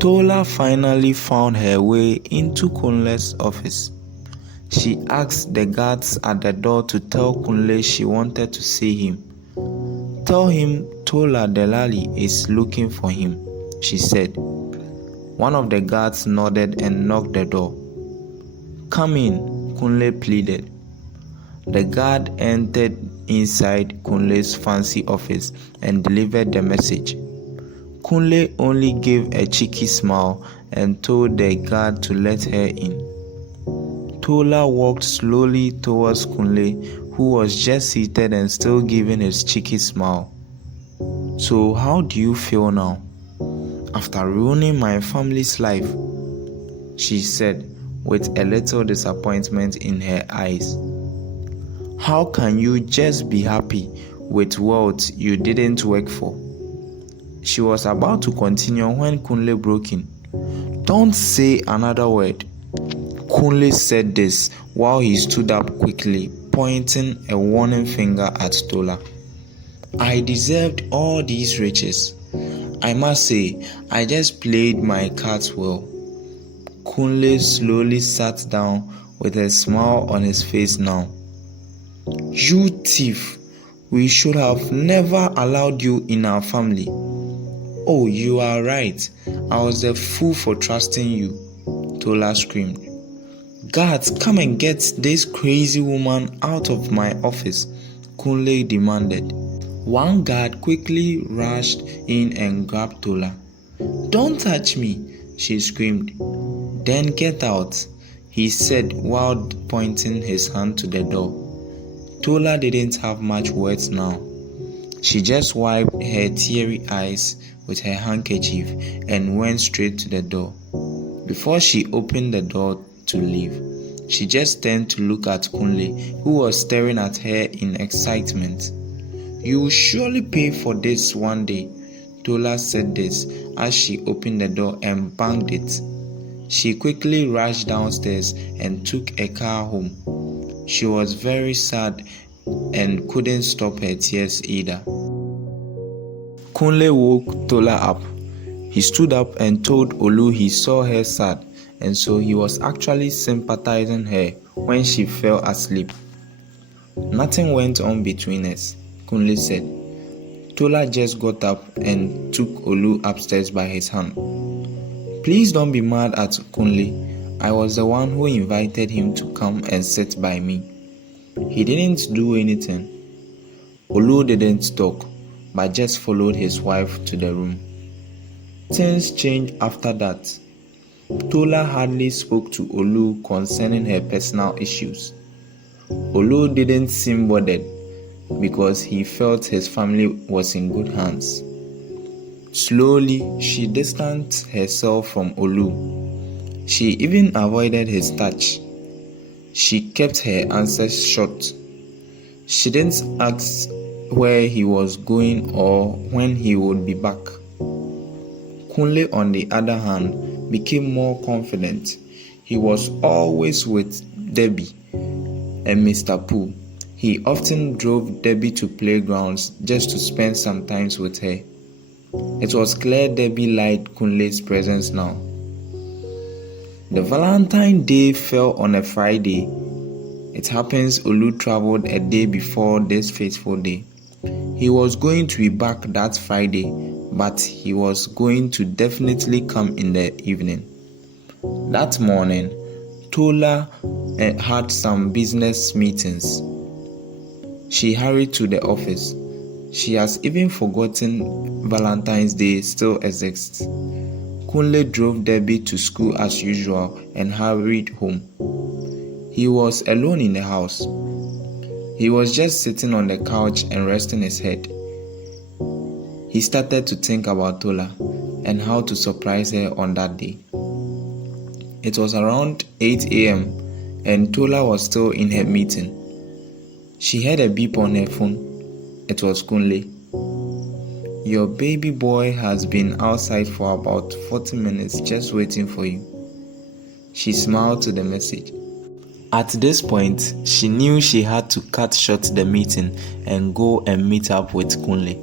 Tola finally found her way into Kunle's office. She asked the guards at the door to tell Kunle she wanted to see him. "Tell him Tola Delali is looking for him," she said. One of the guards nodded and knocked the door. "Come in," Kunle pleaded. The guard entered inside Kunle's fancy office and delivered the message. Kunle only gave a cheeky smile and told the guard to let her in. Tola walked slowly towards Kunle, who was just seated and still giving his cheeky smile. "So how do you feel now, after ruining my family's life?" she said, with a little disappointment in her eyes. "How can you just be happy with wealth you didn't work for?" She was about to continue when Kunle broke in. "Don't say another word." Kunle said this while he stood up quickly, pointing a warning finger at Tola. "I deserved all these riches. I must say, I just played my cards well." Kunle slowly sat down with a smile on his face now. "You thief! We should have never allowed you in our family." "Oh, you are right. I was a fool for trusting you," Tola screamed. "Guards, come and get this crazy woman out of my office," Kunle demanded. One guard quickly rushed in and grabbed Tola. "Don't touch me," she screamed. "Then get out," he said while pointing his hand to the door. Tola didn't have much words now. She just wiped her teary eyes with her handkerchief and went straight to the door. Before she opened the door to leave, she just turned to look at Kunle, who was staring at her in excitement. "You will surely pay for this one day," Tola said this as she opened the door and banged it. She quickly rushed downstairs and took a car home. She was very sad and couldn't stop her tears either. Kunle woke Tola up. He stood up and told Olu he saw her sad, and so he was actually sympathizing her when she fell asleep. "Nothing went on between us," Kunle said. Tola just got up and took Olu upstairs by his hand. "Please don't be mad at Kunle. I was the one who invited him to come and sit by me. He didn't do anything." Olu didn't talk, but just followed his wife to the room. Things changed after that. Tola hardly spoke to Olu concerning her personal issues. Olu didn't seem bothered because he felt his family was in good hands. Slowly, she distanced herself from Olu. She even avoided his touch. She kept her answers short. She didn't ask where he was going or when he would be back. Kunle, on the other hand, became more confident. He was always with Debbie and Mr. Pooh. He often drove Debbie to playgrounds just to spend some time with her. It was clear Debbie liked Kunle's presence now. The Valentine's Day fell on a Friday. It happens Olu traveled a day before this fateful day. He was going to be back that Friday, but he was going to definitely come in the evening. That morning, Tola had some business meetings. She hurried to the office. She has even forgotten Valentine's Day still exists. Kunle drove Debbie to school as usual and hurried home. He was alone in the house. He was just sitting on the couch and resting his head. He started to think about Tola and how to surprise her on that day. It was around 8 a.m. and Tola was still in her meeting. She heard a beep on her phone. It was Kunle. "Your baby boy has been outside for about 40 minutes just waiting for you." She smiled to the message. At this point, she knew she had to cut short the meeting and go and meet up with Kunle.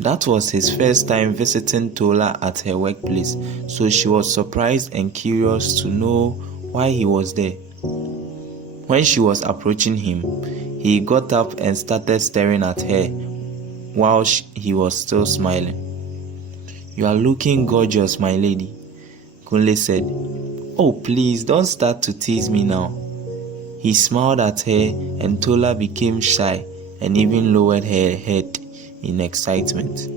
That was his first time visiting Tola at her workplace, so she was surprised and curious to know why he was there. When she was approaching him, he got up and started staring at her while he was still smiling. "You are looking gorgeous, my lady," Kunle said. "Oh, please don't start to tease me now." He smiled at her and Tola became shy and even lowered her head in excitement.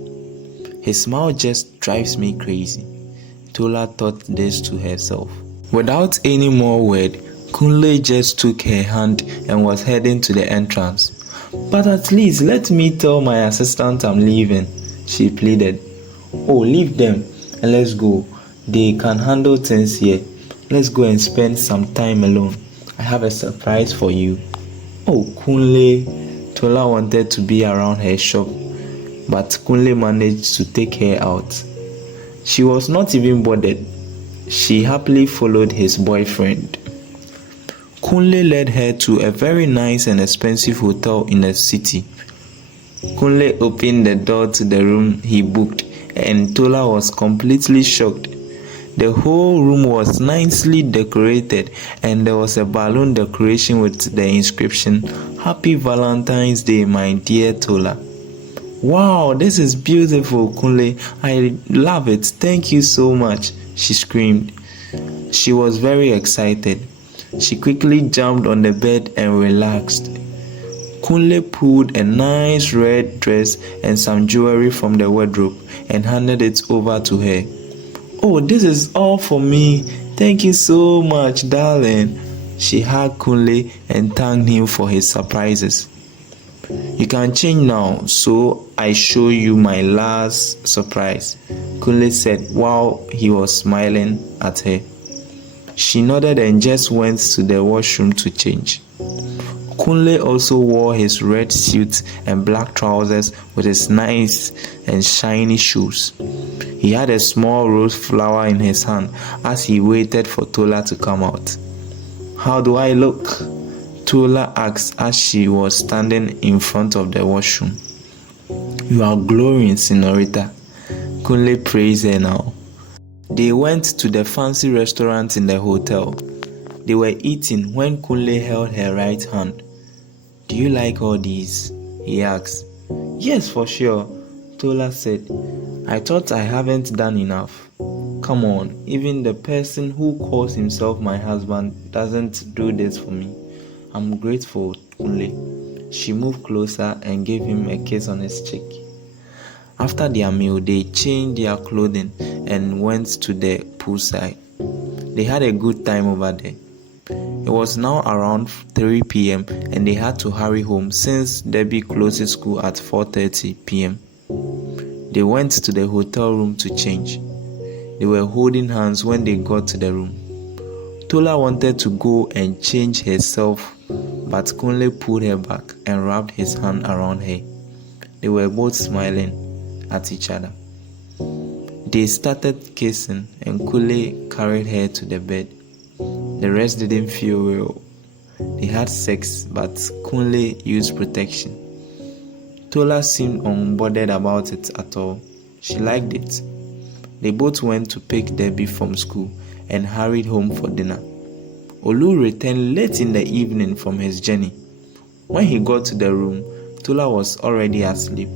"His smile just drives me crazy," Tola thought this to herself. Without any more word, Kunle just took her hand and was heading to the entrance. "But at least let me tell my assistant I'm leaving," she pleaded. "Oh, leave them and let's go. They can handle things here. Let's go and spend some time alone. I have a surprise for you." "Oh, Kunle." Tola wanted to be around her shop, but Kunle managed to take her out. She was not even bothered. She happily followed his boyfriend. Kunle led her to a very nice and expensive hotel in the city. Kunle opened the door to the room he booked, and Tola was completely shocked. The whole room was nicely decorated, and there was a balloon decoration with the inscription, "Happy Valentine's Day, my dear Tola." "Wow, this is beautiful, Kunle. I love it. Thank you so much," she screamed. She was very excited. She quickly jumped on the bed and relaxed. Kunle pulled a nice red dress and some jewelry from the wardrobe and handed it over to her. "Oh, this is all for me. Thank you so much, darling." She hugged Kunle and thanked him for his surprises. "You can change now, so I show you my last surprise," Kunle said while he was smiling at her. She nodded and just went to the washroom to change. Kunle also wore his red suit and black trousers with his nice and shiny shoes. He had a small rose flower in his hand as he waited for Tola to come out. "How do I look?" Tola asked as she was standing in front of the washroom. "You are glowing, senorita," Kunle praised her now. They went to the fancy restaurant in the hotel. They were eating when Kunle held her right hand. "Do you like all these?" he asked. "Yes, for sure," Tola said. "I thought I haven't done enough." "Come on, even the person who calls himself my husband doesn't do this for me. I'm grateful, Kunle." She moved closer and gave him a kiss on his cheek. After their meal, they changed their clothing and went to the poolside. They had a good time over there. It was now around 3 p.m. and they had to hurry home since Debbie closes school at 4:30 p.m. They went to the hotel room to change. They were holding hands when they got to the room. Tola wanted to go and change herself, but Kunle pulled her back and wrapped his hand around her. They were both smiling at each other. They started kissing and Kunle carried her to the bed. The rest didn't feel real. They had sex, but Kunle used protection. Tola seemed unbothered about it at all. She liked it. They both went to pick Debbie from school and hurried home for dinner. Olu returned late in the evening from his journey. When he got to the room, Tola was already asleep.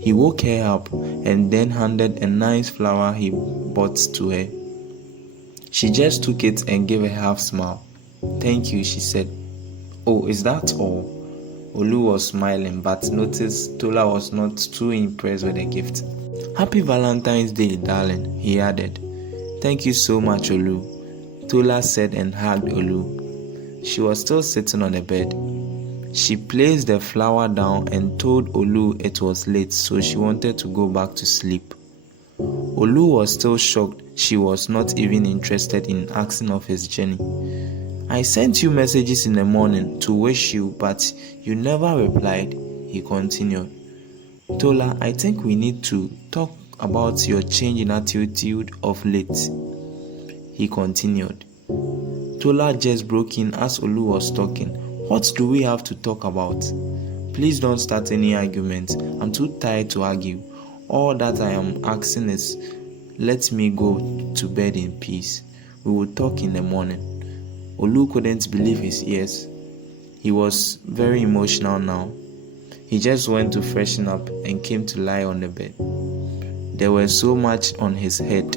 He woke her up and then handed a nice flower he bought to her. She just took it and gave a half smile. "Thank you," she said. "Oh, is that all?" Olu was smiling but noticed Tola was not too impressed with the gift. "Happy Valentine's Day, darling," he added. "Thank you so much, Olu," Tola said and hugged Olu. She was still sitting on the bed. She placed the flower down and told Olu it was late, so she wanted to go back to sleep. Olu was still shocked. She was not even interested in asking of his journey. "I sent you messages in the morning to wish you, but you never replied," he continued. "Tola, I think we need to talk about your change in attitude of late," he continued. Tola just broke in as Olu was talking. "What do we have to talk about? Please don't start any argument. I'm too tired to argue. All that I am asking is, let me go to bed in peace. We will talk in the morning. Olu couldn't believe his ears. He was very emotional now. He just went to freshen up and came to lie on the bed. There was so much on his head.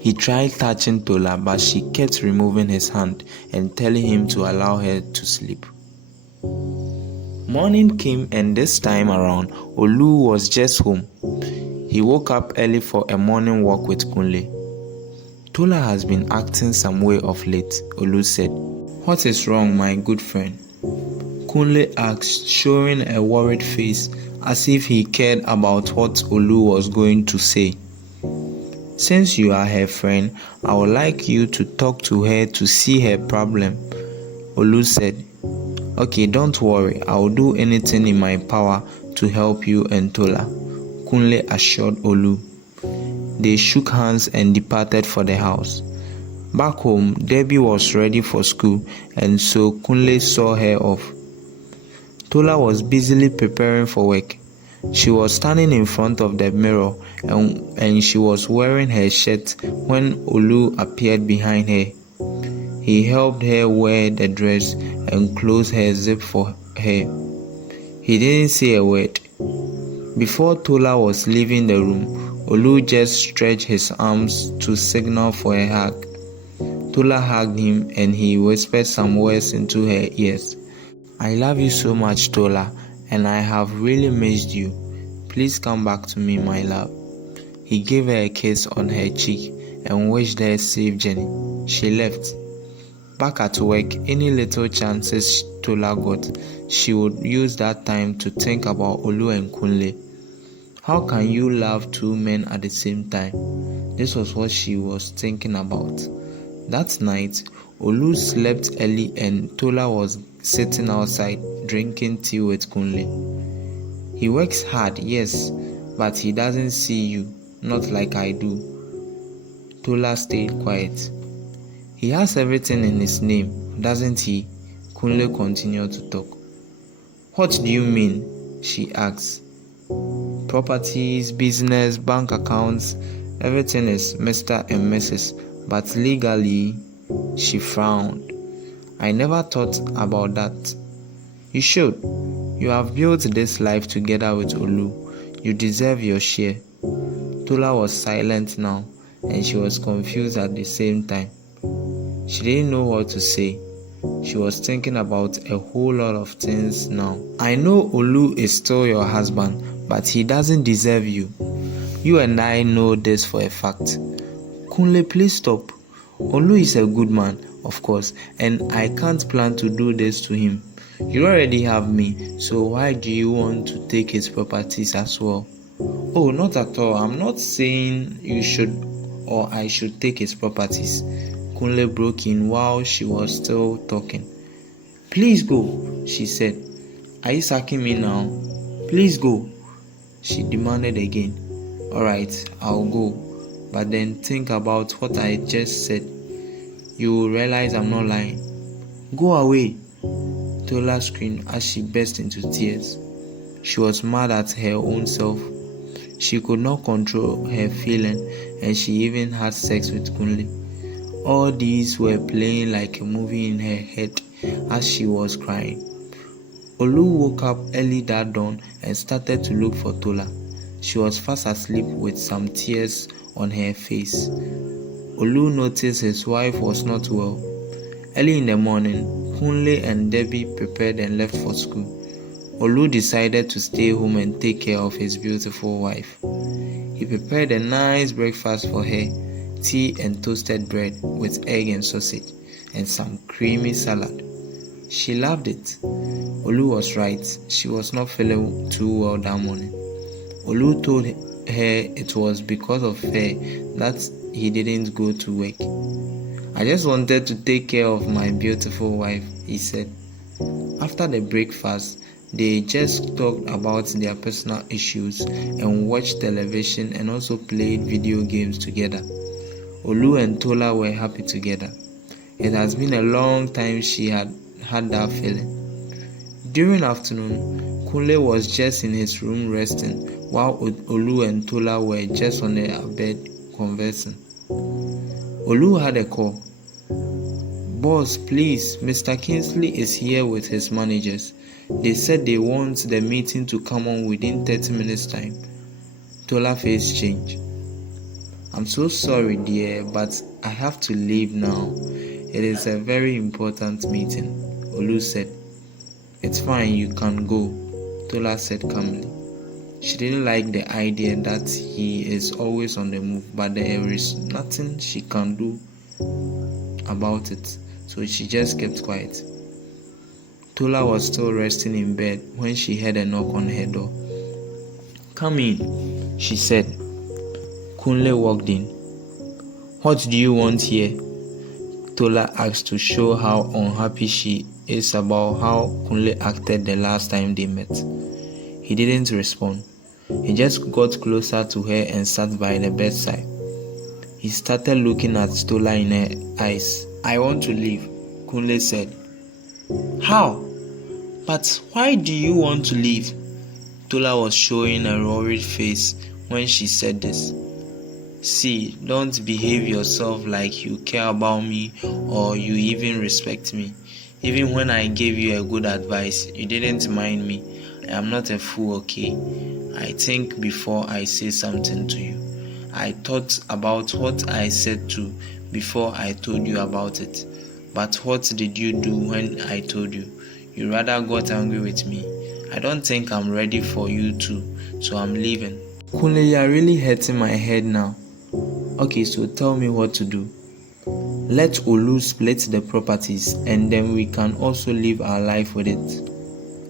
He tried touching Tola, but she kept removing his hand and telling him to allow her to sleep. Morning came, and this time around, Olu was just home. He woke up early for a morning walk with Kunle. Tola has been acting some way of late, Olu said. What is wrong, my good friend? Kunle asked, showing a worried face as if he cared about what Olu was going to say. Since you are her friend, I would like you to talk to her to see her problem, Olu said. Okay, don't worry, I will do anything in my power to help you and Tola, Kunle assured Olu. They shook hands and departed for the house. Back home, Debbie was ready for school, and so Kunle saw her off. Tola was busily preparing for work. She was standing in front of the mirror and she was wearing her shirt when Olu appeared behind her. He helped her wear the dress and close her zip for her. He didn't say a word. Before Tola was leaving the room, Olu just stretched his arms to signal for a hug. Tola hugged him and he whispered some words into her ears. I love you so much, Tola, and I have really missed you. Please come back to me, my love. He gave her a kiss on her cheek and wished her a safe journey. She left. Back at work, any little chances Tola got, she would use that time to think about Olu and Kunle. How can you love two men at the same time? This was what she was thinking about. That night, Olu slept early and Tola was sitting outside drinking tea with Kunle. He works hard, yes, but he doesn't see you, not like I do. Tola stayed quiet. He has everything in his name, doesn't he? Kunle continued to talk. What do you mean? She asked. Properties, business, bank accounts, everything is Mr. and Mrs. But legally, she frowned. I never thought about that. You should. You have built this life together with Olu. You deserve your share. Tola was silent now, and she was confused at the same time. She didn't know what to say. She was thinking about a whole lot of things now. I know Olu is still your husband, but he doesn't deserve you. You and I know this for a fact. Kunle, please stop. Olu is a good man, of course, and I can't plan to do this to him. You already have me, so why do you want to take his properties as well? Oh, not at all. I'm not saying you should or I should take his properties. Kunle broke in while she was still talking. Please go, she said. Are you sacking me now? Please go, she demanded again. Alright, I'll go, but then think about what I just said. You will realize I'm not lying. Go away, Tola screamed as she burst into tears. She was mad at her own self. She could not control her feeling, and she even had sex with Kunle. All these were playing like a movie in her head as she was crying. Olu woke up early that dawn and started to look for Tola. She was fast asleep with some tears on her face. Olu noticed his wife was not well. Early in the morning, Kunle and Debbie prepared and left for school. Olu decided to stay home and take care of his beautiful wife. He prepared a nice breakfast for her, tea and toasted bread with egg and sausage, and some creamy salad. She loved it. Olu was right. She was not feeling too well that morning. Olu told her it was because of her that he didn't go to work. I just wanted to take care of my beautiful wife, he said. After the breakfast, they just talked about their personal issues and watched television and also played video games together. Olu and Tola were happy together. It has been a long time she had that feeling. During afternoon, Kunle was just in his room resting, while Olu and Tola were just on their bed conversing. Olu had a call. "Boss, please, Mr. Kingsley is here with his managers. They said they want the meeting to come on within 30 minutes time." Tola face changed. "I'm so sorry, dear, but I have to leave now. It is a very important meeting," Olu said. "It's fine, you can go," Tola said calmly. She didn't like the idea that he is always on the move, but there is nothing she can do about it, so she just kept quiet. Tola was still resting in bed when she heard a knock on her door. "Come in," she said. Kunle walked in. "What do you want here?" Tola asked to show how unhappy she is about how Kunle acted the last time they met. He didn't respond. He just got closer to her and sat by the bedside. He started looking at Tola in her eyes. "I want to leave," Kunle said. "How? But why do you want to leave?" Tola was showing a worried face when she said this. "See, don't behave yourself like you care about me or you even respect me. Even when I gave you a good advice, you didn't mind me. I am not a fool, okay? I think before I say something to you. I thought about what I said too before I told you about it. But what did you do when I told you? You rather got angry with me. I don't think I'm ready for you too, so I'm leaving." "Kunle, you're really hurting my head now." "Okay, so tell me what to do." "Let Olu split the properties and then we can also live our life with it."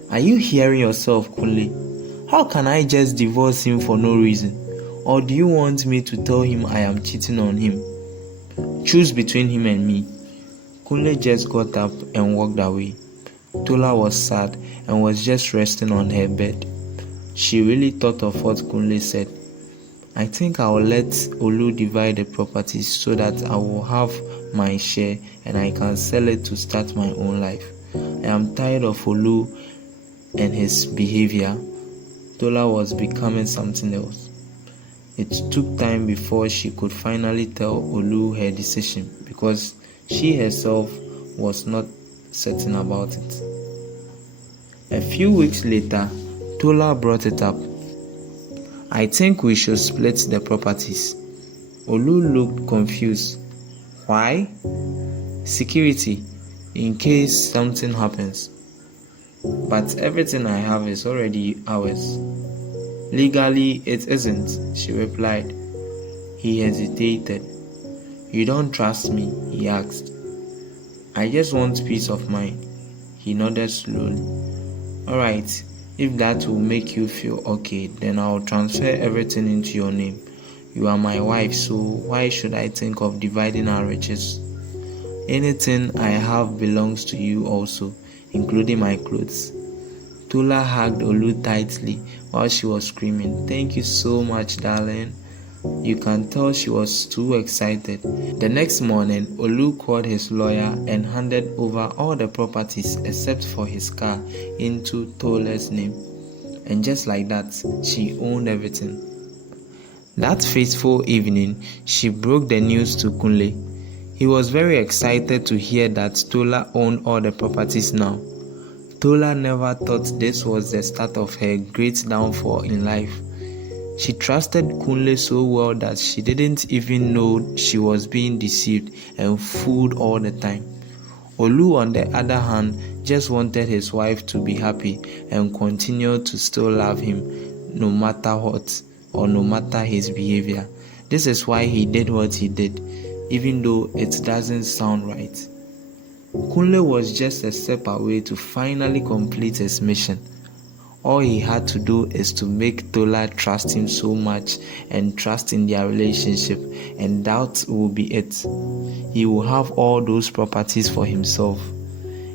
"Are you hearing yourself, Kunle? How can I just divorce him for no reason? Or do you want me to tell him I am cheating on him? Choose between him and me." Kunle just got up and walked away. Tola was sad and was just resting on her bed. She really thought of what Kunle said. "I think I will let Olu divide the properties so that I will have my share and I can sell it to start my own life. I am tired of Olu and his behavior." Tola was becoming something else. It took time before she could finally tell Olu her decision because she herself was not certain about it. A few weeks later, Tola brought it up. "I think we should split the properties." Olu looked confused. "Why?" "Security, in case something happens." "But everything I have is already ours." "Legally, it isn't," she replied. He hesitated. "You don't trust me?" he asked. "I just want peace of mind." He nodded slowly. "Alright, if that will make you feel okay, then I'll transfer everything into your name. You are my wife, so why should I think of dividing our riches? Anything I have belongs to you also, including my clothes." Tola hugged Olu tightly while she was screaming, "Thank you so much, darling." You can tell she was too excited. The next morning, Olu called his lawyer and handed over all the properties except for his car into Tola's name. And just like that, she owned everything. That fateful evening, she broke the news to Kunle. He was very excited to hear that Tola owned all the properties now. Tola never thought this was the start of her great downfall in life. She trusted Kunle so well that she didn't even know she was being deceived and fooled all the time. Olu, on the other hand, just wanted his wife to be happy and continue to still love him no matter what or no matter his behavior. This is why he did what he did, even though it doesn't sound right. Kunle was just a step away to finally complete his mission. All he had to do is to make Tola trust him so much and trust in their relationship, and that will be it. He will have all those properties for himself.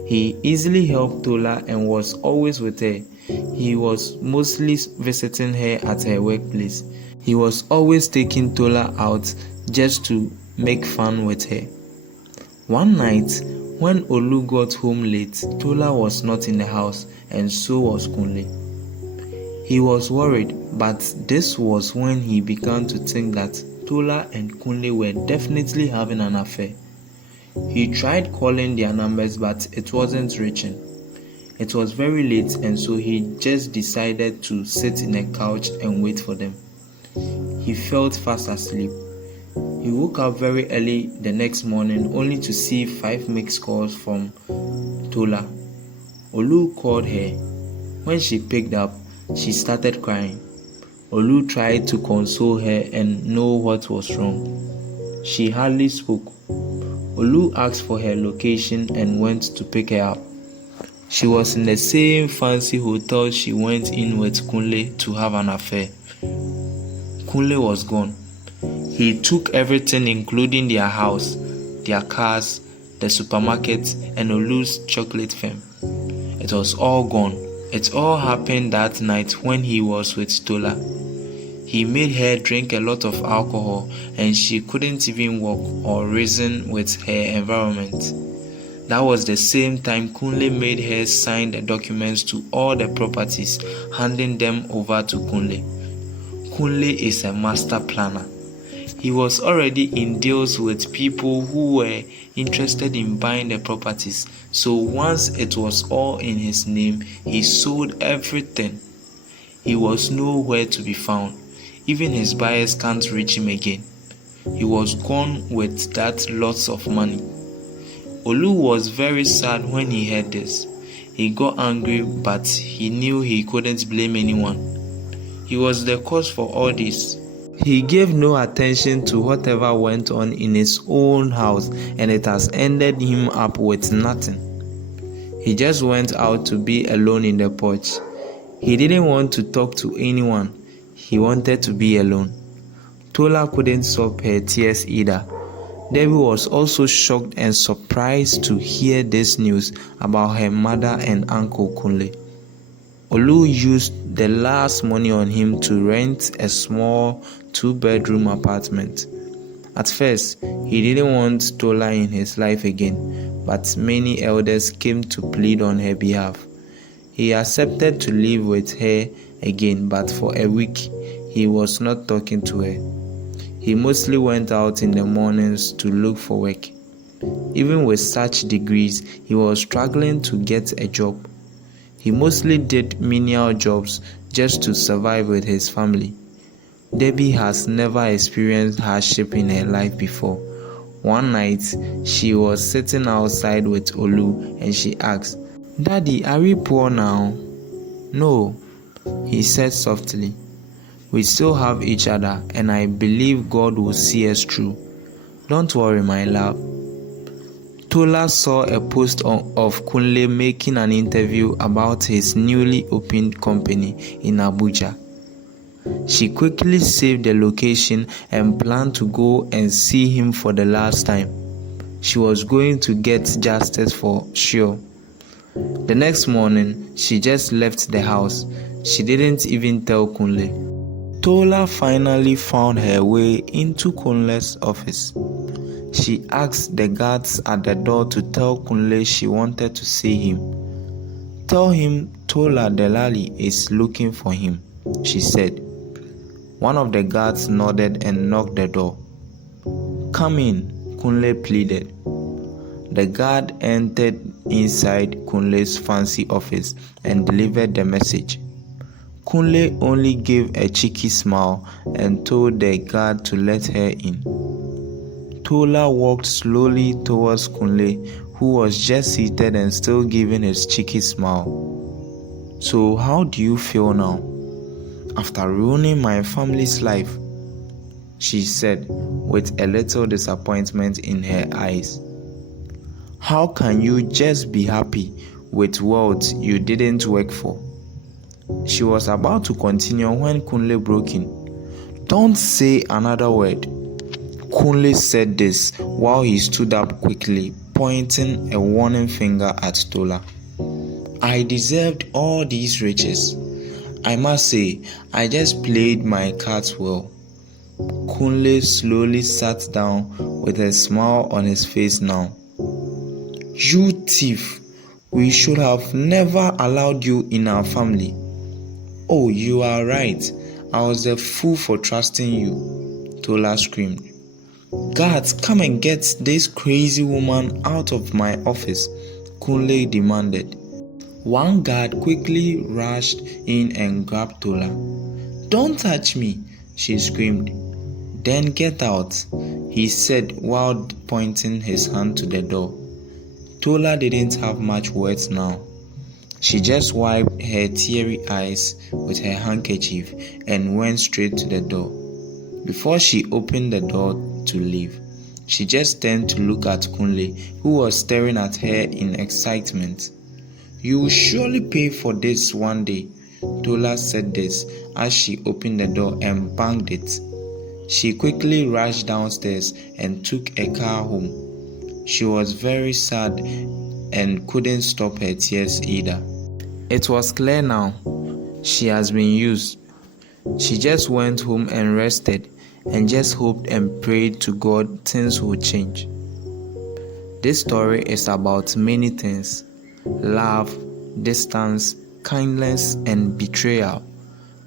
He easily helped Tola and was always with her. He was mostly visiting her at her workplace. He was always taking Tola out just to make fun with her. One night, When Olu got home late, Tola was not in the house, and so was Kunle. He was worried, but this was when he began to think that Tola and Kunle were definitely having an affair. He tried calling their numbers, but it wasn't reaching. It was very late, and so he just decided to sit in a couch and wait for them. He felt fast asleep. He woke up very early the next morning only to see 5 missed calls from Tola. Olu called her. When she picked up, she started crying. Olu tried to console her and know what was wrong. She hardly spoke. Olu asked for her location and went to pick her up. She was in the same fancy hotel she went in with Kunle to have an affair. Kunle was gone. He took everything, including their house, their cars, the supermarket, and Olu's chocolate firm. It was all gone. It all happened that night when he was with Tola. He made her drink a lot of alcohol, and she couldn't even walk or reason with her environment. That was the same time Kunle made her sign the documents to all the properties, handing them over to Kunle. Kunle is a master planner. He was already in deals with people who were interested in buying the properties, so once it was all in his name, he sold everything. He was nowhere to be found. Even his buyers can't reach him again. He was gone with that lots of money. Olu was very sad when he heard this. He got angry, but he knew he couldn't blame anyone. He was the cause for all this. He gave no attention to whatever went on in his own house, and it has ended him up with nothing. He just went out to be alone in the porch. He didn't want to talk to anyone. He wanted to be alone. Tola couldn't stop her tears either. Debbie was also shocked and surprised to hear this news about her mother and Uncle Kunle. Olu used the last money on him to rent a small 2-bedroom apartment. At first, he didn't want Tola in his life again, but many elders came to plead on her behalf. He accepted to live with her again, but for a week, he was not talking to her. He mostly went out in the mornings to look for work. Even with such degrees, he was struggling to get a job. He mostly did menial jobs just to survive with his family. Debbie has never experienced hardship in her life before. One night, she was sitting outside with Olu and she asked, "Daddy, are we poor now?" "No," he said softly. "We still have each other, and I believe God will see us through. Don't worry, my love." Tola saw a post of Kunle making an interview about his newly opened company in Abuja. She quickly saved the location and planned to go and see him for the last time. She was going to get justice for sure. The next morning, she just left the house. She didn't even tell Kunle. Tola finally found her way into Kunle's office. She asked the guards at the door to tell Kunle she wanted to see him. "Tell him Tola Delali is looking for him," she said. One of the guards nodded and knocked the door. "Come in," Kunle pleaded. The guard entered inside Kunle's fancy office and delivered the message. Kunle only gave a cheeky smile and told the guard to let her in. Tola walked slowly towards Kunle, who was just seated and still giving his cheeky smile. "So how do you feel now, after ruining my family's life?" she said, with a little disappointment in her eyes. "How can you just be happy with wealth you didn't work for?" She was about to continue when Kunle broke in. "Don't say another word." Kunle said this while he stood up quickly, pointing a warning finger at Tola. "I deserved all these riches. I must say, I just played my cards well." Kunle slowly sat down with a smile on his face now. "You thief! We should have never allowed you in our family." "Oh, you are right. I was a fool for trusting you," Tola screamed. "Guards, come and get this crazy woman out of my office," Kunle demanded. One guard quickly rushed in and grabbed Tola. "Don't touch me," she screamed. "Then get out," he said while pointing his hand to the door. Tola didn't have much words now. She just wiped her teary eyes with her handkerchief and went straight to the door. Before she opened the door to leave, she just turned to look at Kunle, who was staring at her in excitement. "You will surely pay for this one day," Tola said this as she opened the door and banged it. She quickly rushed downstairs and took a car home. She was very sad and couldn't stop her tears either. It was clear now. She has been used. She just went home and rested and just hoped and prayed to God things would change. This story is about many things: love, distance, kindness, and betrayal.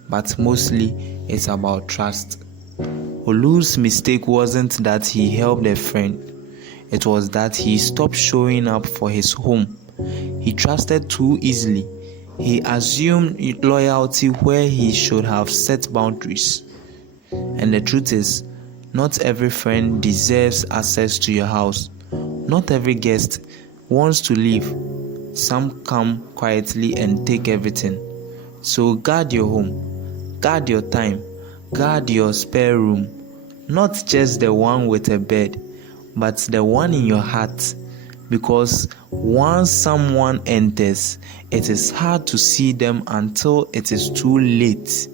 But mostly it's about trust. Olu's mistake wasn't that he helped a friend. It was that he stopped showing up for his home. He trusted too easily. He assumed loyalty where he should have set boundaries. And the truth is, not every friend deserves access to your house. Not every guest wants to leave. Some come quietly and take everything. So guard your home, guard your time, guard your spare room. Not just the one with a bed, but the one in your heart. Because once someone enters, it is hard to see them until it is too late.